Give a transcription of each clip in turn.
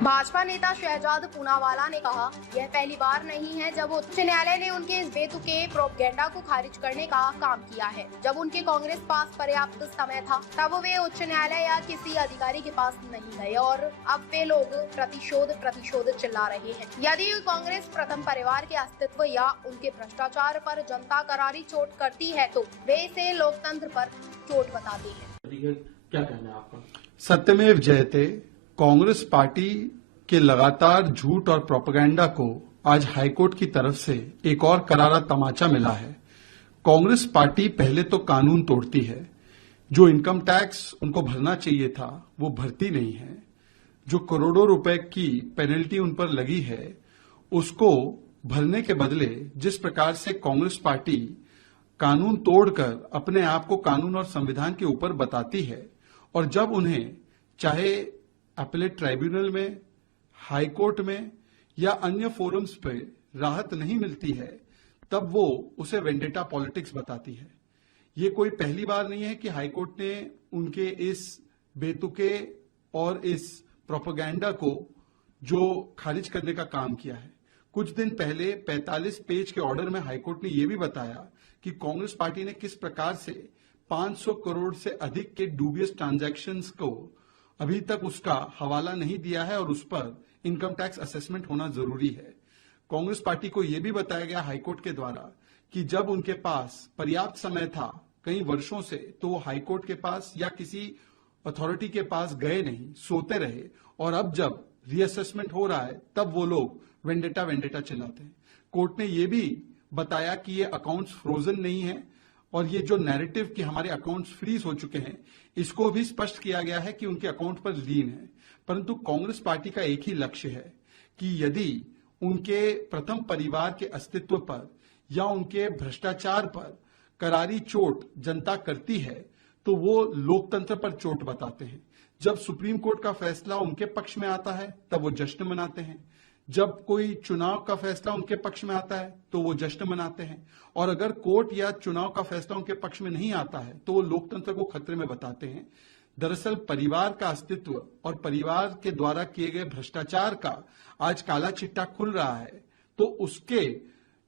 भाजपा नेता शहजाद पूनावाला ने कहा, यह पहली बार नहीं है जब उच्च न्यायालय ने उनके इस बेतुके प्रोपगेंडा को खारिज करने का काम किया है। जब उनके कांग्रेस पास पर्याप्त समय था तब वे उच्च न्यायालय या किसी अधिकारी के पास नहीं गए और अब वे लोग प्रतिशोध चिल्ला रहे हैं। यदि कांग्रेस प्रथम परिवार के अस्तित्व या उनके भ्रष्टाचार पर जनता करारी चोट करती है तो वे इसे लोकतंत्र पर चोट बताते हैं। क्या कहना है आपका? सत्यमेव जयते। कांग्रेस पार्टी के लगातार झूठ और प्रोपेगेंडा को आज हाईकोर्ट की तरफ से एक और करारा तमाचा मिला है। कांग्रेस पार्टी पहले तो कानून तोड़ती है, जो इनकम टैक्स उनको भरना चाहिए था वो भरती नहीं है, जो करोड़ों रुपए की पेनल्टी उन पर लगी है उसको भरने के बदले जिस प्रकार से कांग्रेस पार्टी कानून तोड़कर अपने आप को कानून और संविधान के ऊपर बताती है, और जब उन्हें चाहे अपीलेट ट्राइब्यूनल में, हाई कोर्ट में या अन्य फोरम्स पे राहत नहीं मिलती है, तब वो उसे वेंडेटा पॉलिटिक्स बताती है। ये कोई पहली बार नहीं है कि हाई कोर्ट ने उनके इस बेतुके और इस प्रोपेगेंडा को जो खारिज करने का काम किया है। कुछ दिन पहले 45 पेज के ऑर्डर में हाईकोर्ट ने यह भी बताया कि कांग्रेस पार्टी ने किस प्रकार से 500 करोड़ से अधिक के डूबियस ट्रांजैक्शंस को अभी तक उसका हवाला नहीं दिया है और उस पर इनकम टैक्स असेसमेंट होना जरूरी है। कांग्रेस पार्टी को यह भी बताया गया हाईकोर्ट के द्वारा कि जब उनके पास पर्याप्त समय था कई वर्षों से, तो वो हाईकोर्ट के पास या किसी अथॉरिटी के पास गए नहीं, सोते रहे, और अब जब रीअसेसमेंट हो रहा है तब वो लोग वेंडेटा चिल्लाते हैं। कोर्ट ने यह भी बताया कि ये अकाउंट्स फ्रोजन नहीं है, और ये जो नैरेटिव कि हमारे अकाउंट्स फ्रीज हो चुके हैं, इसको भी स्पष्ट किया गया है कि उनके अकाउंट पर लीन है। परंतु कांग्रेस पार्टी का एक ही लक्ष्य है कि यदि उनके प्रथम परिवार के अस्तित्व पर या उनके भ्रष्टाचार पर करारी चोट जनता करती है तो वो लोकतंत्र पर चोट बताते हैं। जब सुप्रीम कोर्ट का फैसला उनके पक्ष में आता है तब वो जश्न मनाते हैं, जब कोई चुनाव का फैसला उनके पक्ष में आता है तो वो जश्न मनाते हैं, और अगर कोर्ट या चुनाव का फैसला उनके पक्ष में नहीं आता है तो वो लोकतंत्र को खतरे में बताते हैं। दरअसल परिवार का अस्तित्व और परिवार के द्वारा किए गए भ्रष्टाचार का आज काला चिट्टा खुल रहा है, तो उसके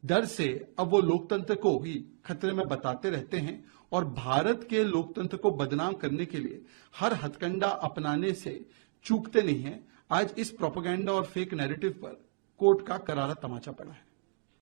डर से अब वो लोकतंत्र को ही खतरे में बताते रहते हैं, और भारत के लोकतंत्र को बदनाम करने के लिए हर हथकंडा अपनाने से चूकते नहीं है। आज इस प्रोपेगेंडा और फेक नैरेटिव पर कोर्ट का करारा तमाचा पड़ा है।